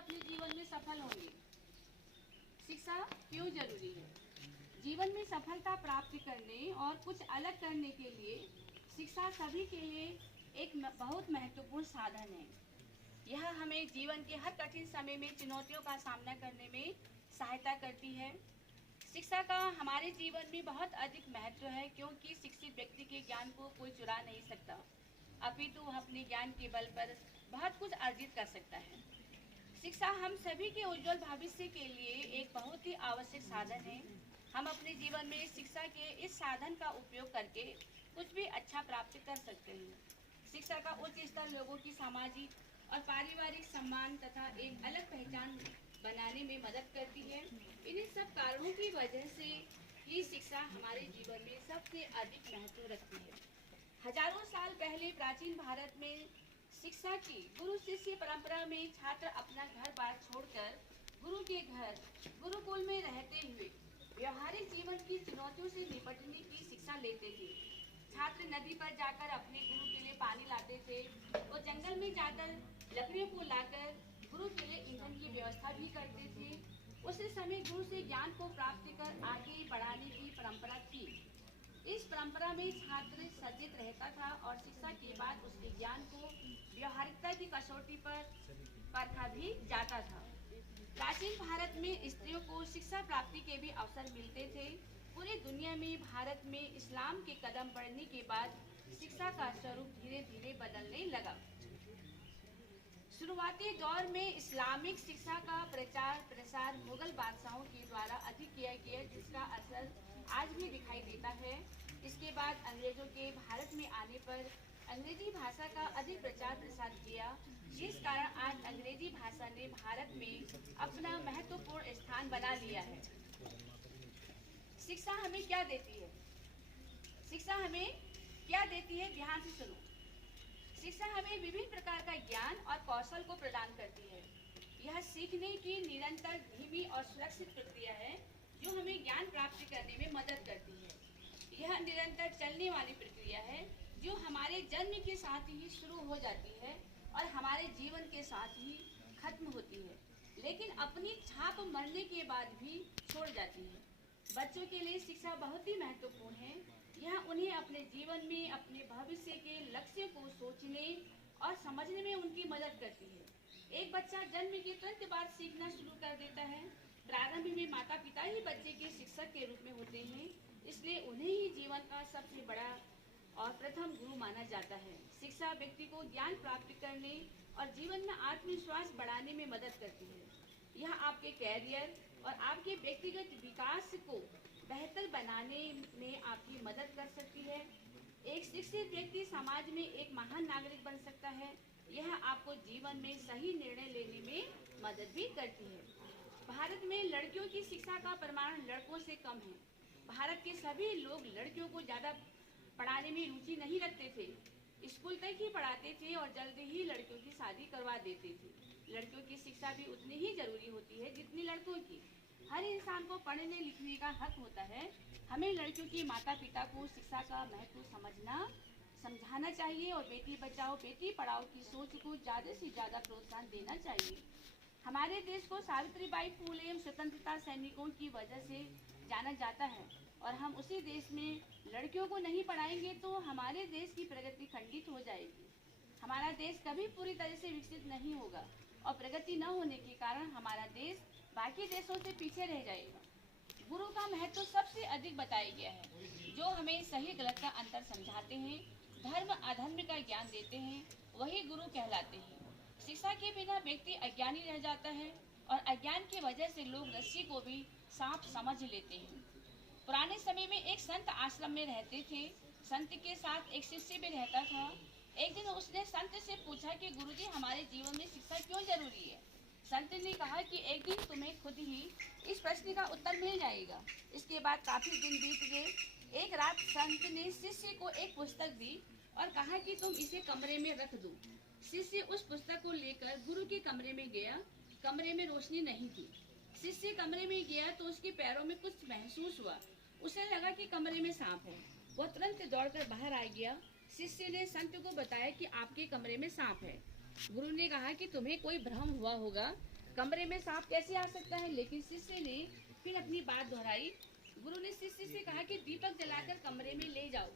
अपने जीवन में सफल होंगे। शिक्षा क्यों जरूरी है? जीवन में सफलता प्राप्त करने और कुछ अलग करने के लिए शिक्षा सभी के लिए एक बहुत महत्वपूर्ण साधन है। यह हमें जीवन के हर कठिन समय में चुनौतियों का सामना करने में सहायता करती है। शिक्षा का हमारे जीवन में बहुत अधिक महत्व है, क्योंकि शिक्षित व्यक्ति के ज्ञान को कोई चुरा नहीं सकता, अपितु वह अपने ज्ञान के बल पर बहुत कुछ अर्जित कर सकता है। शिक्षा हम सभी के उज्जवल भविष्य के लिए एक बहुत ही आवश्यक साधन है। हम अपने जीवन में शिक्षा के इस साधन का उपयोग करके कुछ भी अच्छा प्राप्त कर सकते हैं। शिक्षा का उच्च स्तर लोगों की सामाजिक और पारिवारिक सम्मान तथा एक अलग पहचान बनाने में मदद करती है। इन्हीं सब कारणों की वजह से ही शिक्षा हमारे जीवन में सबसे अधिक महत्व रखती है। हजारों साल पहले प्राचीन भारत में शिक्षा की गुरु शिष्य परंपरा में छात्र अपना घर बार छोड़कर गुरु के घर गुरुकुल में रहते हुए व्यवहारिक जीवन की चुनौतियों से निपटने की शिक्षा लेते थे। छात्र नदी पर जाकर अपने गुरु के लिए पानी लाते थे, वो जंगल में जाकर लकड़ियों को लाकर गुरु के लिए ईंधन की व्यवस्था भी करते थे। उस समय गुरु से ज्ञान को प्राप्त कर आगे बढ़ाने की परंपरा थी। इस परंपरा में छात्र सचेत रहता था और शिक्षा के बाद उसके ज्ञान को व्यवहारिकता की कसौटी पर परखा भी जाता था। प्राचीन भारत में स्त्रियों को शिक्षा प्राप्ति के भी अवसर मिलते थे। पूरी दुनिया में भारत में इस्लाम के कदम बढ़ने के बाद शिक्षा का स्वरूप धीरे धीरे बदलने लगा। शुरुआती दौर में इस्लामिक शिक्षा का प्रचार प्रसार मुगल बादशाहों के द्वारा अधिक किया गया, जिसका असर आज भी दिखाई देता है। इसके बाद अंग्रेजों के भारत में आने पर अंग्रेजी भाषा का अधिक प्रचार प्रसार किया, जिस कारण आज अंग्रेजी भाषा ने भारत में अपना महत्वपूर्ण स्थान बना लिया है। शिक्षा हमें क्या देती है? शिक्षा हमें क्या देती है? ध्यान से सुनो। शिक्षा हमें विभिन्न प्रकार का ज्ञान और कौशल को प्रदान करती है। यह सीखने की निरंतर धीमी और सुरक्षित प्रक्रिया है, जो हमें ज्ञान प्राप्त करने में मदद करती है। यह निरंतर चलने वाली प्रक्रिया है, जो हमारे जन्म के साथ ही शुरू हो जाती है और हमारे जीवन के साथ ही खत्म होती है, लेकिन अपनी छाप मरने के बाद भी छोड़ जाती है। बच्चों के लिए शिक्षा बहुत ही महत्वपूर्ण है। यह उन्हें अपने जीवन में अपने भविष्य के लक्ष्य को सोचने और समझने में उनकी मदद करती है। एक बच्चा जन्म के तुरंत बाद सीखना शुरू कर देता है। प्रारंभ में माता पिता ही बच्चे के शिक्षक के रूप में होते हैं, इसलिए उन्हें ही जीवन का सबसे बड़ा और प्रथम गुरु माना जाता है। शिक्षा व्यक्ति को ज्ञान प्राप्त करने और जीवन में आत्मविश्वास बढ़ाने में मदद करती है। यह आपके कैरियर और आपके व्यक्तिगत विकास को बेहतर बनाने में आपकी मदद कर सकती है। एक शिक्षित व्यक्ति समाज में एक महान नागरिक बन सकता है। यह आपको जीवन में सही निर्णय लेने में मदद भी करती है। भारत में लड़कियों की शिक्षा का परिमाण लड़कों से कम है। भारत के सभी लोग लड़कियों को ज़्यादा पढ़ाने में रुचि नहीं रखते थे। स्कूल तक ही पढ़ाते थे और जल्दी ही लड़कियों की शादी करवा देते थे। लड़कियों की शिक्षा भी उतनी ही जरूरी होती है जितनी लड़कों की। हर इंसान को पढ़ने लिखने का हक होता है। हमें लड़कियों के माता पिता को शिक्षा का महत्व समझाना चाहिए और बेटी बचाओ बेटी पढ़ाओ की सोच को ज़्यादा से ज़्यादा प्रोत्साहन देना चाहिए। हमारे देश को सावित्रीबाई फुले एवं स्वतंत्रता सैनिकों की वजह से जाना जाता है, और हम उसी देश में लड़कियों को नहीं पढ़ाएंगे तो हमारे देश की प्रगति खंडित हो जाएगी। हमारा देश कभी पूरी तरह से विकसित नहीं होगा और प्रगति न होने के कारण हमारा देश बाकी देशों से पीछे रह जाएगा। गुरु का महत्व सबसे अधिक बताया गया है, जो हमें सही गलत का अंतर समझाते हैं, धर्म अधर्म का ज्ञान देते हैं, वही गुरु कहलाते हैं। शिक्षा के बिना व्यक्ति अज्ञानी रह जाता है और अज्ञान की वजह से लोग रस्सी को भी सांप समझ लेते हैं। पुराने समय में एक संत आश्रम में रहते थे। संत के साथ एक शिष्य भी रहता था। एक दिन उसने संत से पूछा कि गुरुजी, हमारे जीवन में शिक्षा क्यों जरूरी है? संत ने कहा कि एक दिन तुम्हें खुद ही इस प्रश्न का उत्तर मिल जाएगा। इसके बाद काफी दिन बीत गए। एक रात संत ने शिष्य को एक पुस्तक दी और कहा कि तुम इसे कमरे में रख दो। शिष्य उस पुस्तक को लेकर गुरु के कमरे में गया। कमरे में रोशनी नहीं थी। शिष्य कमरे में गया तो उसके पैरों में कुछ महसूस हुआ। उसे लगा कि कमरे में सांप है। वह तुरंत दौड़कर बाहर आ गया। शिष्य ने संत को बताया कि आपके कमरे में सांप है। गुरु ने कहा कि तुम्हें कोई भ्रम हुआ होगा, कमरे में सांप कैसे आ सकता है? लेकिन शिष्य ने फिर अपनी बात दोहराई। गुरु ने शिष्य से कहा कि दीपक जलाकर कमरे में ले जाओ,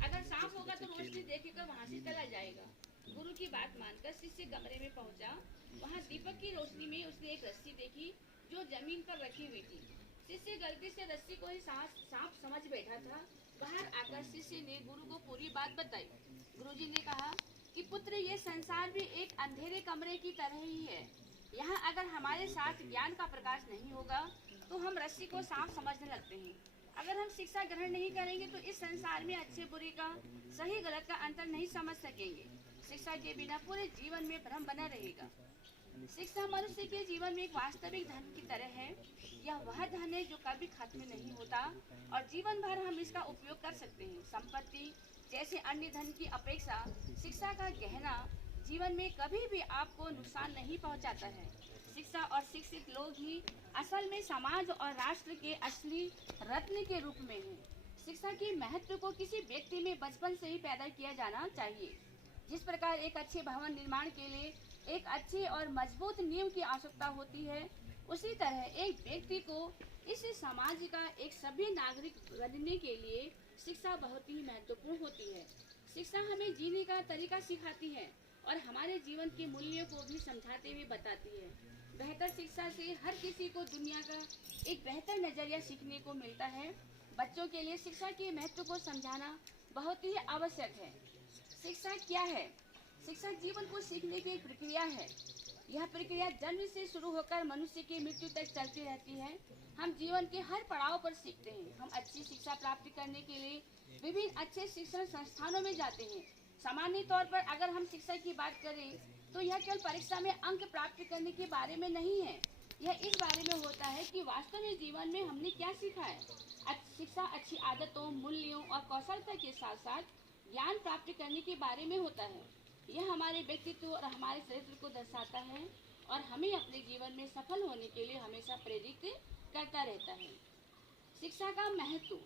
अगर सांप होगा तो रोशनी देखेगा, वहां से चला जाएगा। गुरु की बात मानकर शिष्य कमरे में पहुंचा। वहां दीपक की रोशनी में उसने एक रस्सी देखी जो जमीन पर रखी हुई थी। शिष्य गलती से रस्सी को ही सांप समझ बैठा था। बाहर आकर शिष्य ने गुरु को पूरी बात बताई। गुरुजी ने कहा कि पुत्र, ये संसार भी एक अंधेरे कमरे की तरह ही है। यहाँ अगर हमारे साथ ज्ञान का प्रकाश नहीं होगा तो हम रस्सी को सांप समझने लगते हैं। अगर हम शिक्षा ग्रहण नहीं करेंगे तो इस संसार में अच्छे बुरे का, सही गलत का अंतर नहीं समझ सकेंगे। शिक्षा के बिना पूरे जीवन में भ्रम बना रहेगा। शिक्षा मनुष्य के जीवन में एक वास्तविक धन की तरह है। यह वह धन है जो कभी खत्म नहीं होता और जीवन भर हम इसका उपयोग कर सकते हैं। संपत्ति जैसे अन्य धन की अपेक्षा शिक्षा का गहना जीवन में कभी भी आपको नुकसान नहीं पहुंचाता है। शिक्षा और शिक्षित लोग ही असल में समाज और राष्ट्र के असली रत्न के रूप में हैं। शिक्षा के महत्व को किसी व्यक्ति में बचपन से ही पैदा किया जाना चाहिए। जिस प्रकार एक अच्छे भवन निर्माण के लिए एक अच्छे और मजबूत नींव की आवश्यकता होती है, उसी तरह एक व्यक्ति को इस समाज का एक सभ्य नागरिक बनने के लिए शिक्षा बहुत ही महत्वपूर्ण होती है। शिक्षा हमें जीने का तरीका सिखाती है और हमारे जीवन के मूल्यों को भी समझाते हुए बताती है। बेहतर शिक्षा से हर किसी को दुनिया का एक बेहतर नजरिया सीखने को मिलता है। बच्चों के लिए शिक्षा के महत्व को समझाना बहुत ही आवश्यक है। शिक्षा क्या है? शिक्षा जीवन को सीखने की एक प्रक्रिया है। यह प्रक्रिया जन्म से शुरू होकर मनुष्य की मृत्यु तक चलती रहती है। हम जीवन के हर पड़ाव पर सीखते हैं। हम अच्छी शिक्षा प्राप्त करने के लिए विभिन्न अच्छे शिक्षण संस्थानों में जाते हैं। सामान्य तौर पर अगर हम शिक्षा की बात करें तो यह केवल परीक्षा में अंक प्राप्त करने के बारे में नहीं है। यह इस बारे में होता है कि वास्तव में जीवन में हमने क्या सीखा है। शिक्षा अच्छी आदतों, मूल्यों और कौशलता के साथ साथ ज्ञान प्राप्त करने के बारे में होता है। यह हमारे व्यक्तित्व और हमारे चरित्र को दर्शाता है और हमें अपने जीवन में सफल होने के लिए हमेशा प्रेरित करता रहता है। शिक्षा का महत्व।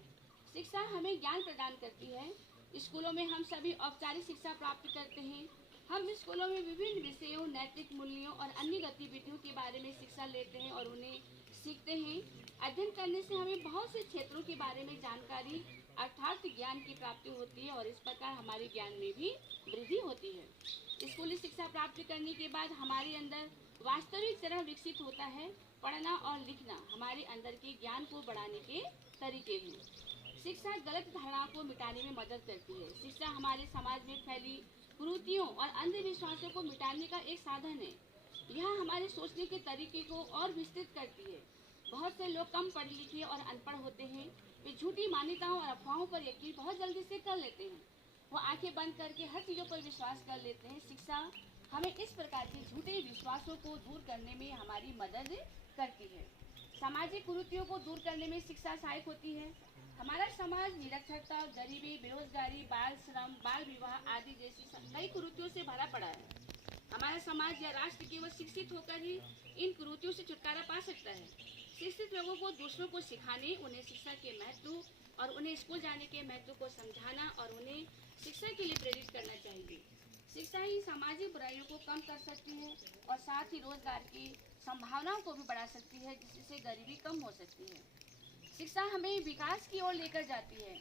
शिक्षा हमें ज्ञान प्रदान करती है। स्कूलों में हम सभी औपचारिक शिक्षा प्राप्त करते हैं। हम स्कूलों में विभिन्न विषयों, नैतिक मूल्यों और अन्य गतिविधियों के बारे में शिक्षा लेते हैं और उन्हें सीखते हैं। अध्ययन करने से हमें बहुत से क्षेत्रों के बारे में जानकारी अर्थात ज्ञान की प्राप्ति होती है और इस प्रकार हमारे ज्ञान में भी वृद्धि होती है। स्कूली शिक्षा प्राप्त करने के बाद हमारे अंदर वास्तविक तरह विकसित होता है। पढ़ना और लिखना हमारे अंदर के ज्ञान को बढ़ाने के तरीके हैं। शिक्षा गलत धारणाओं को मिटाने में मदद करती है। शिक्षा हमारे समाज में फैली कुरीतियों और अंधविश्वासों को मिटाने का एक साधन है। यह हमारे सोचने के तरीके को और विस्तृत करती है। बहुत से लोग कम पढ़े लिखे और अनपढ़ होते हैं। वे झूठी मान्यताओं और अफवाहों पर यकीन बहुत जल्दी से कर लेते हैं। वो आंखें बंद करके हर चीज़ों पर विश्वास कर लेते हैं। शिक्षा हमें इस प्रकार के झूठे विश्वासों को दूर करने में हमारी मदद करती है। सामाजिक कुरीतियों को दूर करने में शिक्षा सहायक होती है। हमारा समाज निरक्षरता, गरीबी, बेरोजगारी, बाल श्रम, बाल विवाह आदि जैसी कई कुरीतियों से भरा पड़ा है। हमारा समाज या राष्ट्र केवल शिक्षित होकर ही इन कुरीतियों से छुटकारा पा सकता है। शिक्षित लोगों को दूसरों को सिखाने, उन्हें शिक्षा के महत्व और उन्हें स्कूल जाने के महत्व को समझाना और उन्हें शिक्षा के लिए प्रेरित करना चाहिए। शिक्षा ही सामाजिक बुराइयों को कम कर सकती है और साथ ही रोजगार की संभावनाओं को भी बढ़ा सकती है, जिससे गरीबी कम हो सकती है। शिक्षा हमें विकास की ओर लेकर जाती है।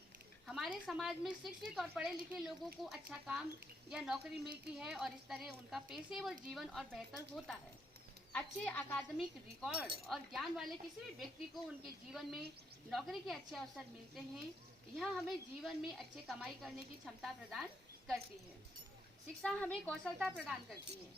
हमारे समाज में शिक्षित और पढ़े लिखे लोगों को अच्छा काम या नौकरी मिलती है और इस तरह उनका पेशेवर जीवन और बेहतर होता है। अच्छे अकादमिक रिकॉर्ड और ज्ञान वाले किसी भी व्यक्ति को उनके जीवन में नौकरी के अच्छे अवसर मिलते हैं। यह हमें जीवन में अच्छे कमाई करने की क्षमता प्रदान करती है। शिक्षा हमें कौशलता प्रदान करती है।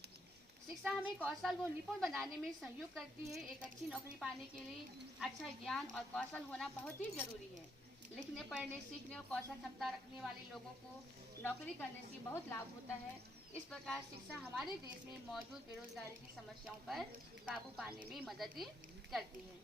शिक्षा हमें कौशल व निपुण बनाने में सहयोग करती है। एक अच्छी नौकरी पाने के लिए अच्छा ज्ञान और कौशल होना बहुत ही जरूरी है। लिखने, पढ़ने, सीखने और कौशल क्षमता रखने वाले लोगों को नौकरी करने से बहुत लाभ होता है। इस प्रकार शिक्षा हमारे देश में मौजूद बेरोजगारी की समस्याओं पर काबू पाने में मदद करती है।